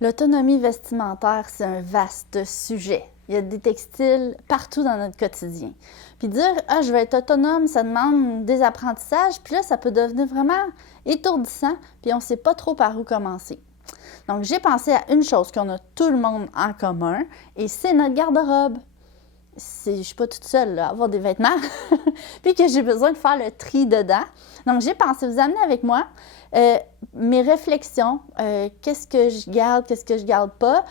L'autonomie vestimentaire, c'est un vaste sujet. Il y a des textiles partout dans notre quotidien. Puis dire « Ah, je vais être autonome », ça demande des apprentissages, puis là, ça peut devenir vraiment étourdissant, puis on ne sait pas trop par où commencer. Donc, j'ai pensé à une chose qu'on a tout le monde en commun, et c'est notre garde-robe. Je ne suis pas toute seule là, à avoir des vêtements, puis que j'ai besoin de faire le tri dedans. Donc, j'ai pensé vous amener avec moi mes réflexions, qu'est-ce que je garde pas,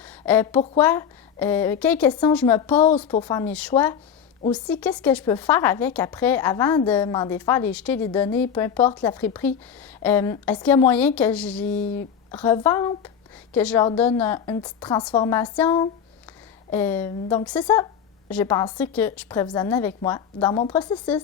pourquoi, quelles questions je me pose pour faire mes choix. Aussi, qu'est-ce que je peux faire avec après, avant de m'en défaire, les jeter, les donner, peu importe la friperie. Est-ce qu'il y a moyen que je les revampe, que je leur donne une petite transformation? Donc, c'est ça. J'ai pensé que je pourrais vous amener avec moi dans mon processus.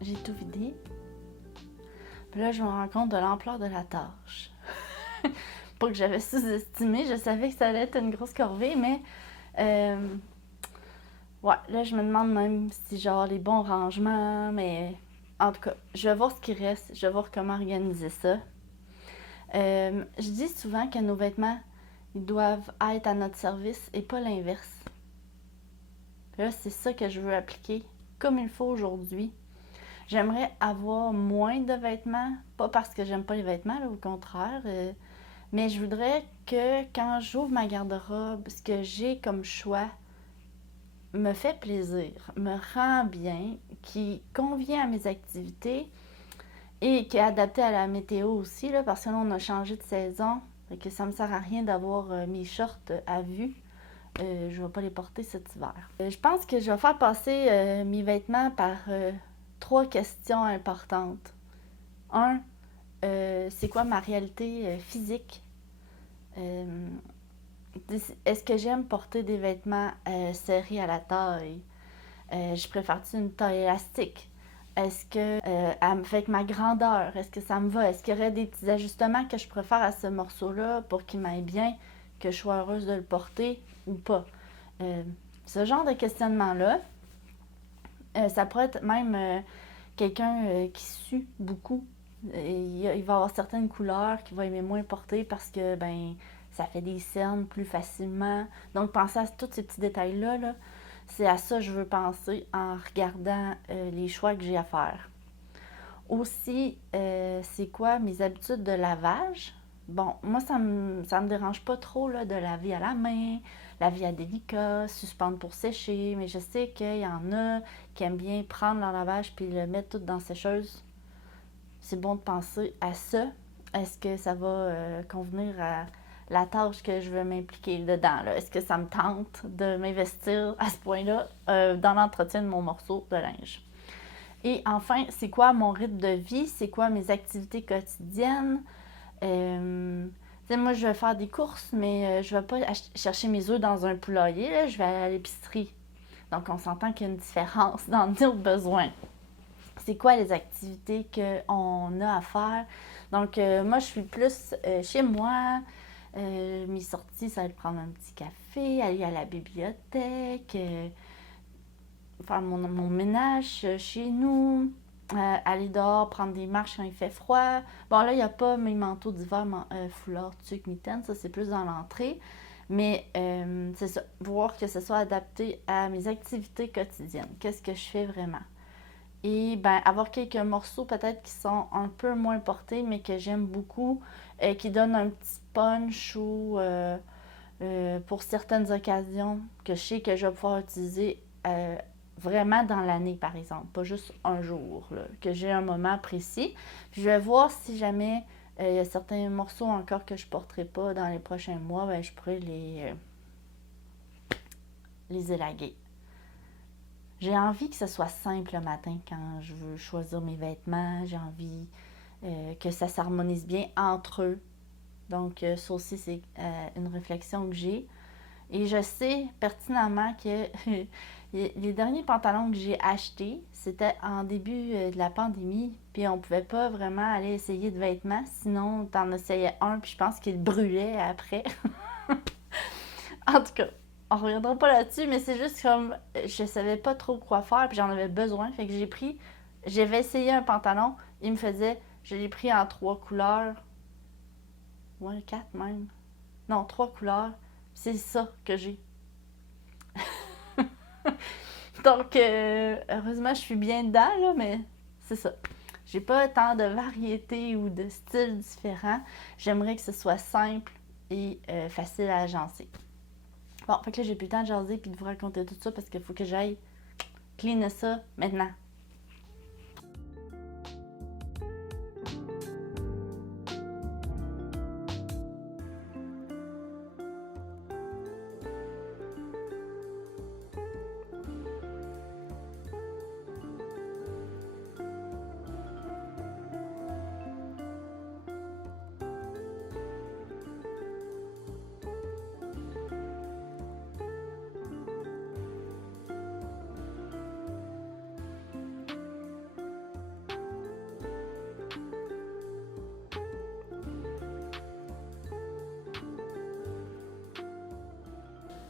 J'ai tout vidé. Puis là, je me rends compte de l'ampleur de la tâche. Pas que j'avais sous-estimé, je savais que ça allait être une grosse corvée, mais ouais, là, je me demande même si genre les bons rangements, mais en tout cas, je vais voir ce qui reste, je vais voir comment organiser ça. Je dis souvent que nos vêtements, ils doivent être à notre service et pas l'inverse. Là, c'est ça que je veux appliquer comme il faut aujourd'hui. J'aimerais avoir moins de vêtements, pas parce que j'aime pas les vêtements, là, au contraire, mais je voudrais que quand j'ouvre ma garde-robe, ce que j'ai comme choix me fait plaisir, me rend bien, qui convient à mes activités et qui est adapté à la météo aussi, là, parce que là, on a changé de saison, et que ça me sert à rien d'avoir mes shorts à vue. Je ne vais pas les porter cet hiver. Je pense que je vais faire passer mes vêtements par 3 questions importantes. 1, c'est quoi ma réalité physique? Est-ce que j'aime porter des vêtements serrés à la taille? Je préfère-tu une taille élastique? Est-ce que avec ma grandeur, est-ce que ça me va? Est-ce qu'il y aurait des petits ajustements que je préfère à ce morceau-là pour qu'il m'aille bien, que je sois heureuse de le porter ou pas? Ce genre de questionnement-là, ça pourrait être même quelqu'un qui sue beaucoup. Il va y avoir certaines couleurs qu'il va aimer moins porter parce que ça fait des cernes plus facilement. Donc, pensez à tous ces petits détails-là. Là. C'est à ça que je veux penser en regardant les choix que j'ai à faire. Aussi, c'est quoi mes habitudes de lavage? Bon, moi, ça me dérange pas trop là, de laver à la main, laver à délicat, suspendre pour sécher, mais je sais qu'il y en a qui aiment bien prendre leur lavage puis le mettre tout dans la sécheuse. C'est bon de penser à ça. Est-ce que ça va convenir à la tâche que je veux m'impliquer dedans? Là? Est-ce que ça me tente de m'investir à ce point-là dans l'entretien de mon morceau de linge? Et enfin, c'est quoi mon rythme de vie? C'est quoi mes activités quotidiennes? Moi, je vais faire des courses, mais je ne vais pas chercher mes œufs dans un poulailler. Là, je vais aller à l'épicerie. Donc, on s'entend qu'il y a une différence dans nos besoins. C'est quoi les activités qu'on a à faire? Donc, moi, je suis plus chez moi. Mes sorties, ça va être prendre un petit café, aller à la bibliothèque, faire mon ménage chez nous, aller dehors, prendre des marches quand il fait froid. Bon, là, il n'y a pas mes manteaux d'hiver, foulard, tuque, mitaine, ça, c'est plus dans l'entrée. Mais c'est ça, voir que ce soit adapté à mes activités quotidiennes. Qu'est-ce que je fais vraiment? Et avoir quelques morceaux peut-être qui sont un peu moins portés, mais que j'aime beaucoup, qui donnent un petit punch ou pour certaines occasions que je sais que je vais pouvoir utiliser vraiment dans l'année, par exemple, pas juste un jour, là, que j'ai un moment précis. Puis je vais voir si jamais il y a certains morceaux encore que je ne porterai pas dans les prochains mois, je pourrais les élaguer. J'ai envie que ce soit simple le matin quand je veux choisir mes vêtements. J'ai envie que ça s'harmonise bien entre eux. Donc, ça aussi, c'est une réflexion que j'ai. Et je sais pertinemment que les derniers pantalons que j'ai achetés, c'était en début de la pandémie. Puis on pouvait pas vraiment aller essayer de vêtements. Sinon, t'en essayais un, puis je pense qu'il brûlait après. En tout cas, on reviendra pas là-dessus, mais c'est juste comme je savais pas trop quoi faire, puis j'en avais besoin. Fait que j'avais essayé un pantalon, il me faisait, je l'ai pris en 3 couleurs. Ouais, 4 même. Non, 3 couleurs. C'est ça que j'ai. Donc, heureusement, je suis bien dedans, là, mais c'est ça. J'ai pas tant de variétés ou de styles différents. J'aimerais que ce soit simple et facile à agencer. Bon, fait que là, j'ai plus le temps de jaser puis de vous raconter tout ça parce qu'il faut que j'aille cleaner ça maintenant.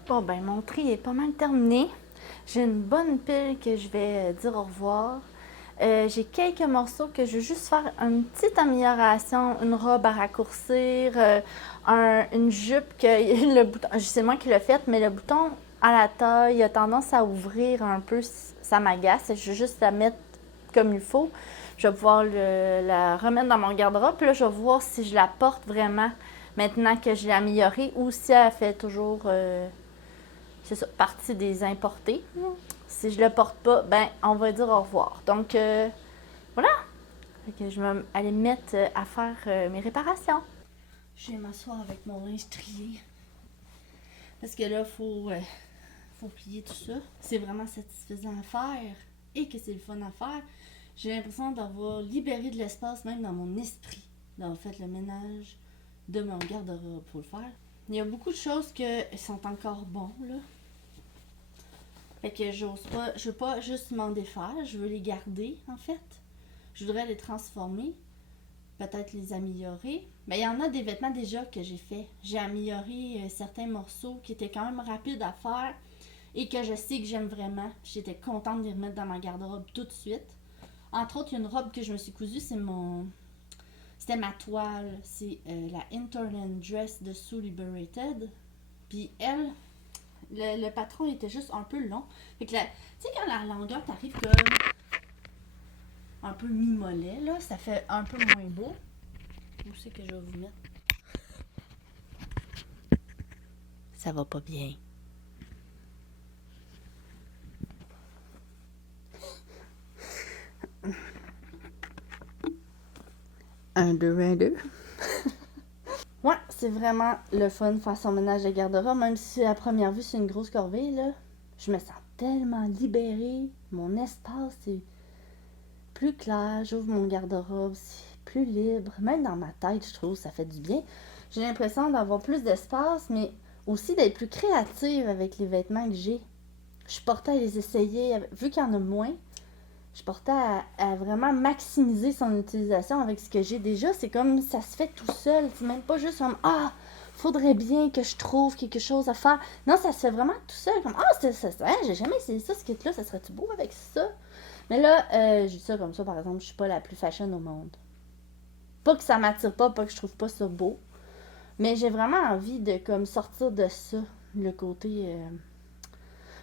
Bon, ben, mon tri est pas mal terminé. J'ai une bonne pile que je vais dire au revoir. J'ai quelques morceaux que je veux juste faire une petite amélioration, une robe à raccourcir, une jupe que le bouton, c'est moi qui l'ai fait, mais le bouton à la taille a tendance à ouvrir un peu, ça m'agace. Je veux juste la mettre comme il faut. Je vais pouvoir la remettre dans mon garde-robe. Puis là, je vais voir si je la porte vraiment maintenant que je l'ai améliorée ou si elle fait toujours c'est ça, partie des importés. Si je le porte pas, ben on va dire au revoir. Donc voilà. Fait que je vais aller me mettre à faire mes réparations. Je vais m'asseoir avec mon linge trié. Parce que là, faut plier tout ça. C'est vraiment satisfaisant à faire et que c'est le fun à faire. J'ai l'impression d'avoir libéré de l'espace même dans mon esprit. D'avoir fait le ménage de mon garde-robe pour le faire. Il y a beaucoup de choses qui sont encore bonnes, là. Fait que je veux pas juste m'en défaire, je veux les garder, en fait. Je voudrais les transformer, peut-être les améliorer. Mais il y en a des vêtements déjà que j'ai fait. J'ai amélioré certains morceaux qui étaient quand même rapides à faire et que je sais que j'aime vraiment. J'étais contente de les remettre dans ma garde-robe tout de suite. Entre autres, il y a une robe que je me suis cousue, c'était ma toile. C'est la Interland Dress de Sue Liberated. Puis elle, le patron était juste un peu long. Fait que tu sais, quand la longueur t'arrive comme un peu mi-mollet, là, ça fait un peu moins beau. Où c'est que je vais vous mettre? Ça va pas bien. Un, deux. Ouais, c'est vraiment le fun de faire son ménage de garde-robe, même si à première vue c'est une grosse corvée, là. Je me sens tellement libérée. Mon espace est plus clair. J'ouvre mon garde-robe, c'est plus libre. Même dans ma tête, je trouve, ça fait du bien. J'ai l'impression d'avoir plus d'espace, mais aussi d'être plus créative avec les vêtements que j'ai. Je portais à les essayer, vu qu'il y en a moins, je portais à vraiment maximiser son utilisation avec ce que j'ai déjà. C'est comme ça se fait tout seul. C'est même pas juste comme ah, faudrait bien que je trouve quelque chose à faire. Non, ça se fait vraiment tout seul. Comme ah, c'est ça, hein, j'ai jamais essayé ça, ce kit-là, ça serait-tu beau avec ça? Mais là, je dis ça comme ça, par exemple, je suis pas la plus fashion au monde. Pas que ça m'attire pas que je trouve pas ça beau. Mais j'ai vraiment envie de comme sortir de ça. Le côté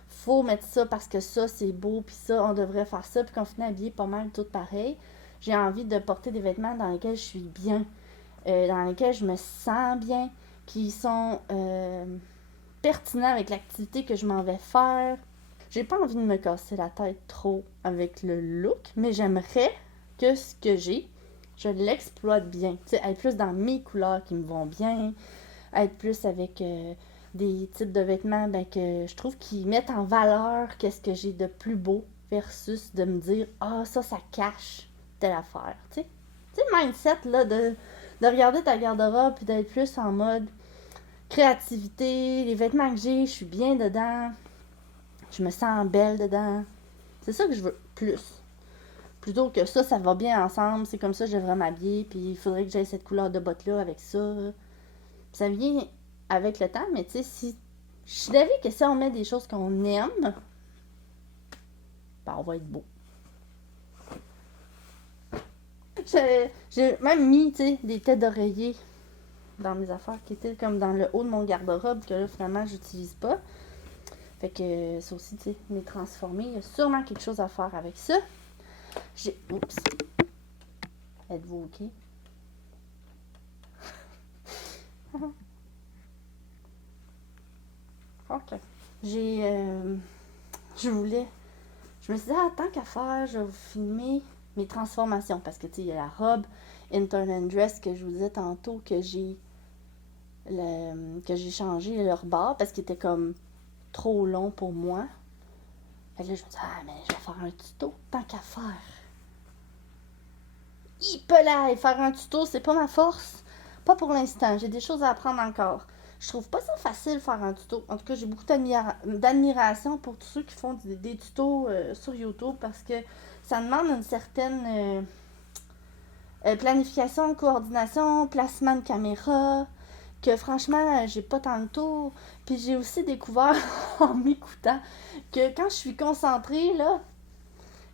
faut mettre ça parce que ça c'est beau, puis ça on devrait faire ça, puis qu'on finit habillé pas mal tout pareil. J'ai envie de porter des vêtements dans lesquels je suis bien, dans lesquels je me sens bien, qui sont pertinents avec l'activité que je m'en vais faire. J'ai pas envie de me casser la tête trop avec le look, mais j'aimerais que ce que j'ai, je l'exploite bien. Tu sais, être plus dans mes couleurs qui me vont bien, être plus avec des types de vêtements que je trouve qui mettent en valeur qu'est-ce que j'ai de plus beau versus de me dire « Ah, ça cache telle affaire. » Tu sais, le mindset là, de regarder ta garde-robe et d'être plus en mode créativité, les vêtements que j'ai, je suis bien dedans, je me sens belle dedans. C'est ça que je veux plus. Plutôt que ça va bien ensemble, c'est comme ça que je devrais m'habiller, puis il faudrait que j'aie cette couleur de botte-là avec ça. Ça vient avec le temps, mais tu sais, si je suis d'avis que si on met des choses qu'on aime, ben on va être beau. J'ai même mis, tu sais, des têtes d'oreiller dans mes affaires qui étaient comme dans le haut de mon garde-robe que là, finalement, j'utilise pas. Fait que ça aussi, tu sais, les transformer. Il y a sûrement quelque chose à faire avec ça. Oups. Êtes-vous OK? OK. Je me suis dit, tant qu'à faire, je vais vous filmer mes transformations. Parce que, tu sais, il y a la robe Intern Dress que je vous disais tantôt que j'ai changé le rebord parce qu'il était comme trop long pour moi. Fait que là, je me dis, mais je vais faire un tuto, tant qu'à faire. Faire un tuto, c'est pas ma force. Pas pour l'instant, j'ai des choses à apprendre encore. Je trouve pas ça facile faire un tuto. En tout cas, j'ai beaucoup d'admiration pour tous ceux qui font des tutos sur YouTube parce que ça demande une certaine planification, coordination, placement de caméra, que franchement, j'ai pas tant de tours. Puis j'ai aussi découvert en m'écoutant que quand je suis concentrée, là,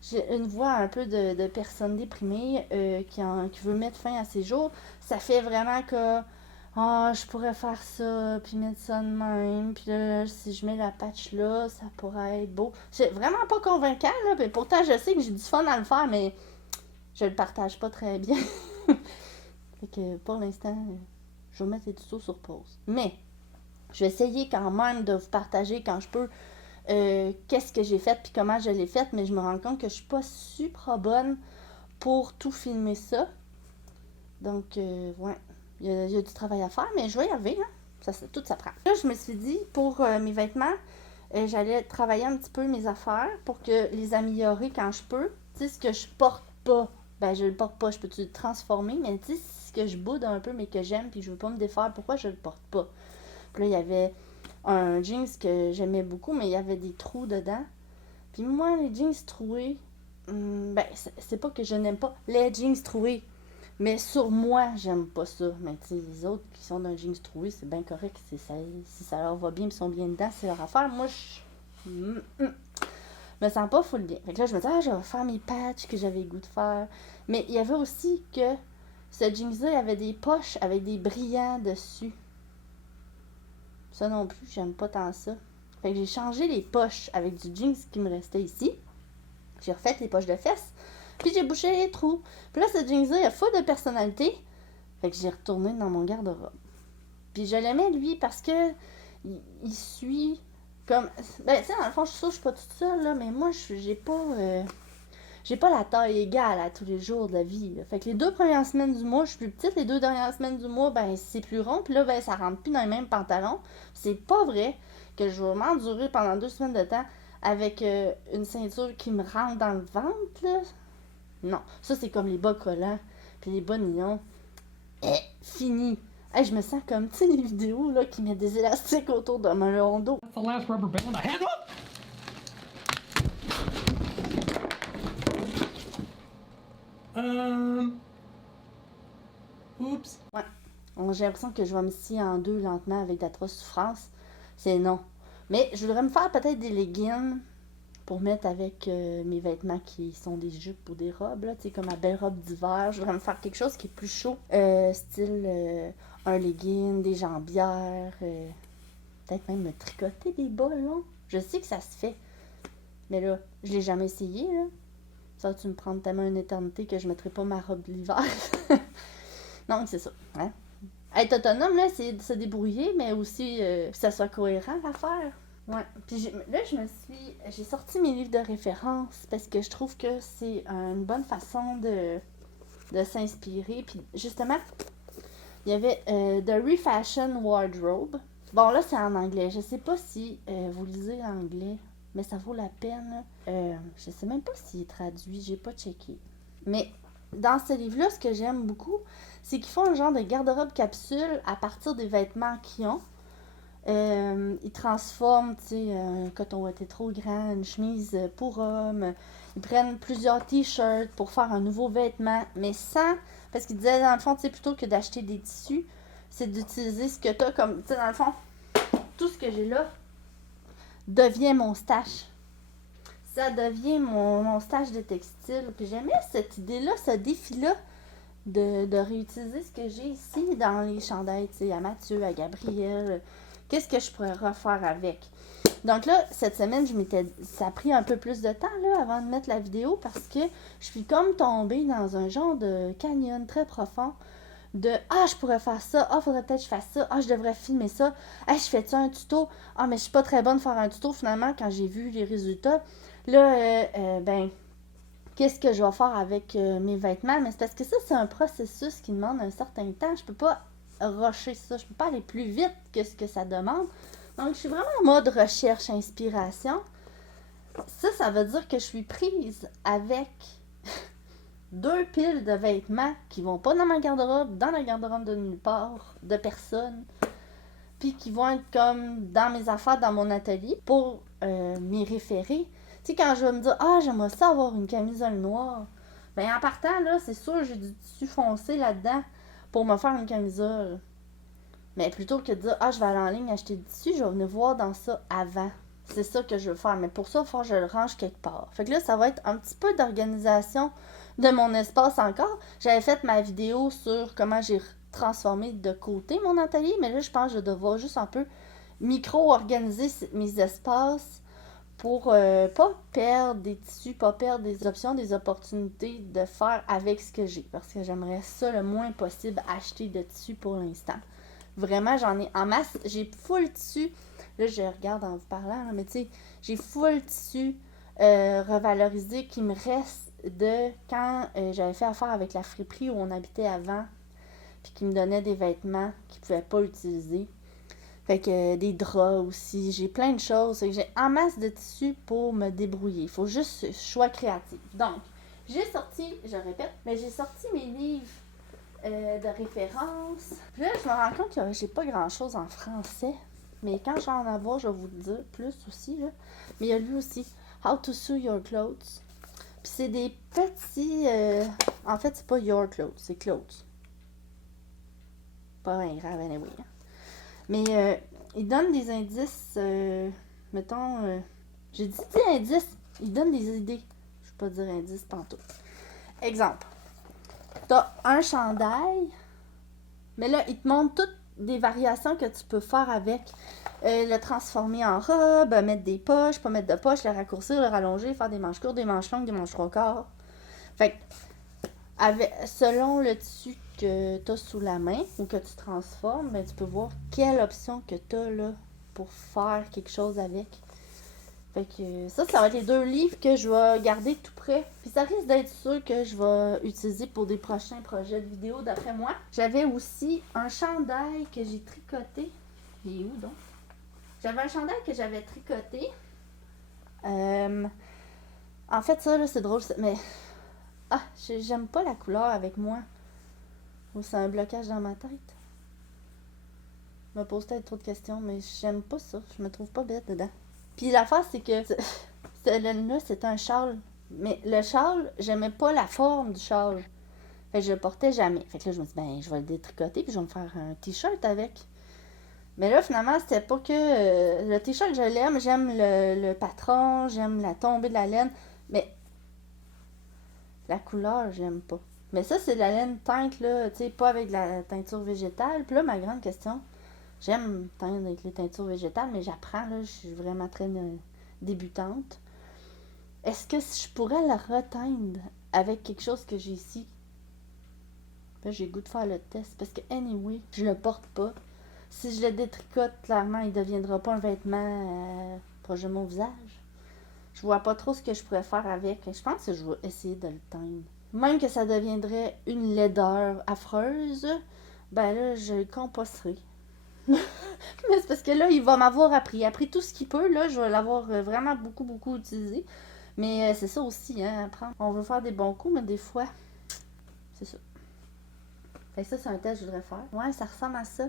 j'ai une voix un peu de personne déprimée qui veut mettre fin à ses jours. Ça fait vraiment que je pourrais faire ça, puis mettre ça de même. Puis là, si je mets la patch là, ça pourrait être beau. C'est vraiment pas convaincant, là. Mais pourtant, je sais que j'ai du fun à le faire, mais je le partage pas très bien. Fait que pour l'instant, je vais mettre les tutos sur pause. Mais je vais essayer quand même de vous partager quand je peux qu'est-ce que j'ai fait puis comment je l'ai fait, mais je me rends compte que je suis pas super bonne pour tout filmer ça. Donc, ouais, il y a du travail à faire, mais je vais y arriver, hein. Tout ça prend. Là, je me suis dit, pour mes vêtements, j'allais travailler un petit peu mes affaires pour que les améliorer quand je peux. Tu sais, ce que je porte pas, ben je le porte pas, je peux le transformer, mais tu sais, ce que je boude un peu, mais que j'aime, puis je veux pas me défaire, pourquoi je le porte pas? Puis là, il y avait un jeans que j'aimais beaucoup, mais il y avait des trous dedans. Puis moi, les jeans troués, ben, c'est pas que je n'aime pas les jeans troués, mais sur moi, j'aime pas ça. Mais tu sais, les autres qui sont dans jeans troués, c'est bien correct. Si ça leur va bien, ils sont bien dedans, c'est leur affaire. Moi, je me sens pas full bien. Fait que là, je me dis, je vais faire mes patchs que j'avais le goût de faire. Mais il y avait aussi que ce jeans-là, il y avait des poches avec des brillants dessus. Ça non plus, j'aime pas tant ça. Fait que j'ai changé les poches avec du jeans qui me restait ici. J'ai refait les poches de fesses. Puis j'ai bouché les trous. Puis là, ce jeans-là, il a full de personnalité. Fait que j'ai retourné dans mon garde-robe. Puis je l'aimais, lui, parce que il suit comme... Ben, tu sais, dans le fond, je suis pas toute seule, là, mais moi, j'ai pas la taille égale à tous les jours de la vie. Là. Fait que les 2 premières semaines du mois, je suis plus petite. Les 2 dernières semaines du mois, ben c'est plus rond. Puis là, ben ça rentre plus dans les mêmes pantalons. C'est pas vrai que je vais m'endurer pendant 2 semaines de temps avec une ceinture qui me rentre dans le ventre, là. Non. Ça, c'est comme les bas collants. Puis les bas nylon. Fini. Hey, je me sens comme, tu sais, les vidéos là, qui mettent des élastiques autour de mon dos. That's the last rubber band I had. Oups. Ouais. J'ai l'impression que je vais me scier en deux lentement avec d'atroces souffrances. C'est non. Mais je voudrais me faire peut-être des leggings pour mettre avec mes vêtements qui sont des jupes ou des robes, là, tu sais, comme ma belle robe d'hiver. Je voudrais me faire quelque chose qui est plus chaud, style un legging, des jambières, peut-être même me tricoter des bas longs. Je sais que ça se fait, mais là, je l'ai jamais essayé, là. Ça va-tu me prendre tellement une éternité que je mettrai pas ma robe de l'hiver? Non, c'est ça, hein? Être autonome, là, c'est de se débrouiller, mais aussi que ça soit cohérent l'affaire. Ouais. Puis là, j'ai sorti mes livres de référence parce que je trouve que c'est une bonne façon de s'inspirer. Puis justement, il y avait The Refashion Wardrobe. Bon, là, c'est en anglais. Je sais pas si vous lisez l'anglais, mais ça vaut la peine. Je sais même pas s'il est traduit, j'ai pas checké. Mais dans ce livre-là, ce que j'aime beaucoup, c'est qu'ils font un genre de garde-robe capsule à partir des vêtements qu'ils ont. Ils transforment, tu sais, un coton ouaté trop grand, une chemise pour homme. Ils prennent plusieurs t-shirts pour faire un nouveau vêtement, mais sans... Parce qu'ils disaient, dans le fond, tu sais, plutôt que d'acheter des tissus, c'est d'utiliser ce que tu as comme... Tu sais, dans le fond, tout ce que j'ai là devient mon stash. Ça devient mon stash de textile. Puis j'aimais cette idée-là, ce défi-là, de réutiliser ce que j'ai ici dans les chandails, tu sais, à Mathieu, à Gabriel. Qu'est-ce que je pourrais refaire avec? Donc là, cette semaine, ça a pris un peu plus de temps là, avant de mettre la vidéo parce que je suis comme tombée dans un genre de canyon très profond de « Ah, je pourrais faire ça. Ah, faudrait peut-être que je fasse ça. Ah, je devrais filmer ça. Ah, je fais-tu un tuto? Ah, mais je suis pas très bonne de faire un tuto. » Finalement, quand j'ai vu les résultats, là, ben, qu'est-ce que je vais faire avec mes vêtements? Mais c'est parce que ça, c'est un processus qui demande un certain temps. Je peux pas rusher ça. Je peux pas aller plus vite que ce que ça demande. Donc, je suis vraiment en mode recherche, inspiration. Ça veut dire que je suis prise avec 2 piles de vêtements qui vont pas dans ma garde-robe, dans la garde-robe de nulle part, de personne, puis qui vont être comme dans mes affaires, dans mon atelier, pour m'y référer. Tu sais, quand je vais me dire « Ah, j'aimerais ça avoir une camisole noire », ben en partant, là, c'est sûr, j'ai du tissu foncé là-dedans pour me faire une camisole. Mais plutôt que de dire « Ah, je vais aller en ligne acheter du tissu », je vais venir voir dans ça avant. C'est ça que je veux faire. Mais pour ça, il faut que je le range quelque part. Fait que là, ça va être un petit peu d'organisation de mon espace encore. J'avais fait ma vidéo sur comment j'ai transformé de côté mon atelier, mais là, je pense que je vais devoir juste un peu micro-organiser mes espaces pour pas perdre des tissus, pas perdre des options, des opportunités de faire avec ce que j'ai. Parce que j'aimerais ça le moins possible acheter de tissus pour l'instant. Vraiment, j'en ai en masse. J'ai full tissu. Là, je regarde en vous parlant, là, mais tu sais, j'ai full tissu revalorisé qui me reste de quand j'avais fait affaire avec la friperie où on habitait avant, puis qui me donnait des vêtements qu'ils ne pouvaient pas utiliser. Fait que des draps aussi. J'ai plein de choses. Fait que j'ai en masse de tissu pour me débrouiller. Il faut juste ce choix créatif. Donc, j'ai sorti, je répète, mais j'ai sorti mes livres de référence. Puis là, je me rends compte que j'ai pas grand-chose en français. Mais quand je vais en avoir, je vais vous le dire plus aussi. Là. Mais il y a lui aussi, How to Sew Your Clothes. Puis c'est des petits... en fait, c'est pas Your Clothes, c'est Clothes. Pas bien grave, anyway. Mais il donne des indices, mettons... j'ai dit indices, il donne des idées. Je vais pas dire indices tantôt. Exemple. T'as un chandail, mais là, il te montre toutes des variations que tu peux faire avec. Le transformer en robe, mettre des poches, pas mettre de poches, le raccourcir, le rallonger, faire des manches courtes, des manches longues, des manches 3/4. Fait que, selon le tissu que tu as sous la main ou que tu transformes, ben, tu peux voir quelle option que tu as là pour faire quelque chose avec. Fait que ça va être les 2 livres que je vais garder tout près. Puis ça risque d'être sûr que je vais utiliser pour des prochains projets de vidéo d'après moi. J'avais aussi un chandail que j'ai tricoté. Il est où donc? J'avais un chandail que j'avais tricoté. En fait, ça, là, c'est drôle, mais... Ah, j'aime pas la couleur avec moi. Ou c'est un blocage dans ma tête. Je me pose peut-être trop de questions, mais j'aime pas ça. Je me trouve pas bête dedans. Puis l'affaire, c'est que ce laine-là, c'est un châle. Mais le châle, j'aimais pas la forme du châle. Fait que je le portais jamais. Fait que là, je me dis, ben, je vais le détricoter, puis je vais me faire un t-shirt avec. Mais là, finalement, c'était pas que... le t-shirt, je l'aime. J'aime le patron, j'aime la tombée de la laine. Mais la couleur, j'aime pas. Mais ça, c'est de la laine teinte, là, tu sais, pas avec de la teinture végétale. Puis là, ma grande question... J'aime teindre avec les teintures végétales, mais j'apprends, là, je suis vraiment très débutante. Est-ce que je pourrais la reteindre avec quelque chose que j'ai ici? Là, j'ai le goût de faire le test, parce que, anyway, je le porte pas. Si je le détricote, clairement, il ne deviendra pas un vêtement proche de mon visage. Je vois pas trop ce que je pourrais faire avec. Je pense que je vais essayer de le teindre. Même que ça deviendrait une laideur affreuse, ben là, je le composterai. Mais c'est parce que là, il va m'avoir appris tout ce qu'il peut. Là, je vais l'avoir vraiment beaucoup, beaucoup utilisé. Mais c'est ça aussi, hein, apprendre. On veut faire des bons coups, mais des fois, c'est ça. Fait que ça, c'est un test que je voudrais faire. Ouais, ça ressemble à ça.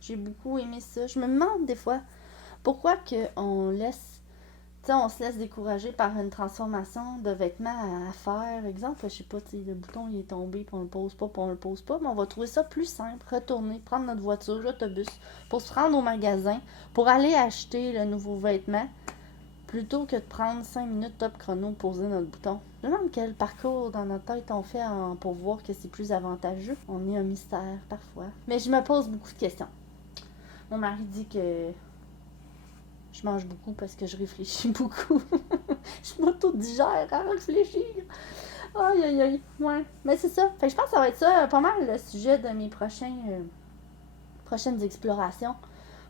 J'ai beaucoup aimé ça. Je me demande des fois pourquoi on laisse, tu sais, on se laisse décourager par une transformation de vêtements à faire. Exemple, je sais pas, tu sais, le bouton il est tombé, puis on le pose pas, puis on le pose pas, mais on va trouver ça plus simple. Retourner, prendre notre voiture, l'autobus, pour se rendre au magasin, pour aller acheter le nouveau vêtement, plutôt que de prendre 5 minutes top chrono pour poser notre bouton. Je me demande quel parcours dans notre tête on fait pour voir que c'est plus avantageux. On est un mystère parfois. Mais je me pose beaucoup de questions. Mon mari dit que je mange beaucoup parce que je réfléchis beaucoup. Je m'auto-digère à réfléchir. Aïe, aïe, aïe. Ouais. Mais c'est ça. Fait que je pense que ça va être ça pas mal le sujet de mes prochaines explorations.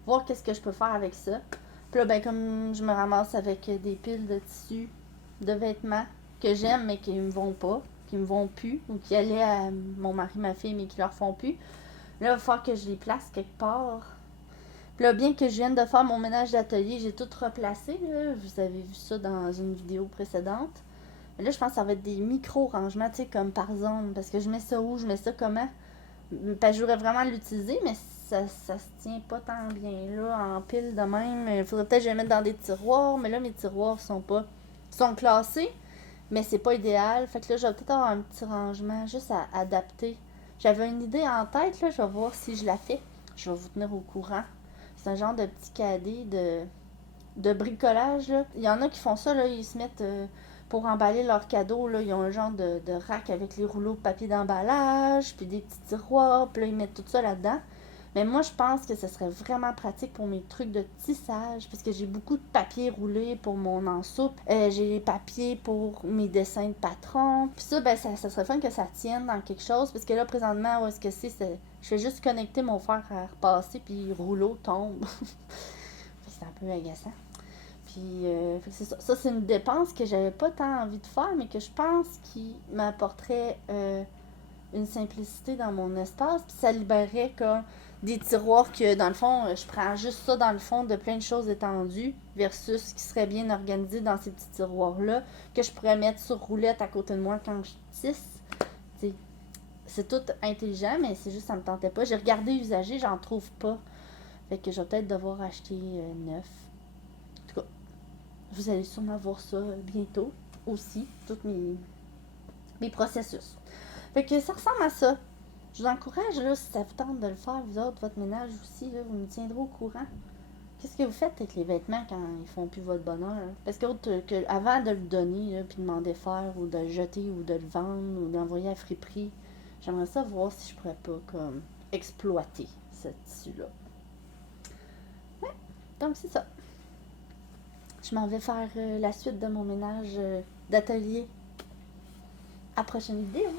Voir qu'est-ce que je peux faire avec ça. Puis là, ben, comme je me ramasse avec des piles de tissus, de vêtements que j'aime mais qui me vont pas, qui me vont plus, ou qui allaient à mon mari, ma fille, mais qui leur font plus. Là, il va falloir que je les place quelque part. Puis là, bien que je vienne de faire mon ménage d'atelier, j'ai tout replacé. Là. Vous avez vu ça dans une vidéo précédente. Mais là, je pense que ça va être des micro-rangements, tu sais, comme par zone. Parce que je mets ça où, je mets ça comment. Parce que je voudrais vraiment l'utiliser, mais ça se tient pas tant bien là, en pile de même. Il faudrait peut-être que je les mette dans des tiroirs, mais là, mes tiroirs sont classés, mais c'est pas idéal. Fait que là, je vais peut-être avoir un petit rangement juste à adapter. J'avais une idée en tête, là, je vais voir si je la fais. Je vais vous tenir au courant. C'est un genre de petit cadet de bricolage. Là. Il y en a qui font ça, là, ils se mettent pour emballer leurs cadeaux. Là, ils ont un genre de rack avec les rouleaux de papier d'emballage, puis des petits tiroirs, puis là, ils mettent tout ça là-dedans. Mais moi, je pense que ce serait vraiment pratique pour mes trucs de tissage, parce que j'ai beaucoup de papier roulé pour mon ensoupe. J'ai les papiers pour mes dessins de patron. Puis ça, ben, ça serait fun que ça tienne dans quelque chose, parce que là, présentement, où est-ce que c'est je fais juste connecter mon fer à repasser, puis le rouleau tombe. C'est un peu agaçant. Puis, c'est ça. Ça, c'est une dépense que j'avais pas tant envie de faire, mais que je pense qui m'apporterait une simplicité dans mon espace. Puis ça libérerait comme des tiroirs que, dans le fond, je prends juste ça dans le fond de plein de choses étendues versus ce qui serait bien organisé dans ces petits tiroirs-là que je pourrais mettre sur roulette à côté de moi quand je tisse. T'sais, c'est tout intelligent, mais c'est juste ça me tentait pas. J'ai regardé usagé, j'en trouve pas. Fait que je vais peut-être devoir acheter neuf. En tout cas, vous allez sûrement voir ça bientôt aussi, tous mes processus. Fait que ça ressemble à ça. Je vous encourage, là, si ça vous tente de le faire, vous autres, votre ménage aussi, là, vous me tiendrez au courant. Qu'est-ce que vous faites avec les vêtements quand ils font plus votre bonheur? Parce que avant de le donner, là, puis demander faire, ou de le jeter, ou de le vendre, ou d'envoyer à friperie, j'aimerais ça voir si je pourrais pas comme exploiter ce tissu-là. Ouais, donc c'est ça. Je m'en vais faire la suite de mon ménage d'atelier. À la prochaine vidéo!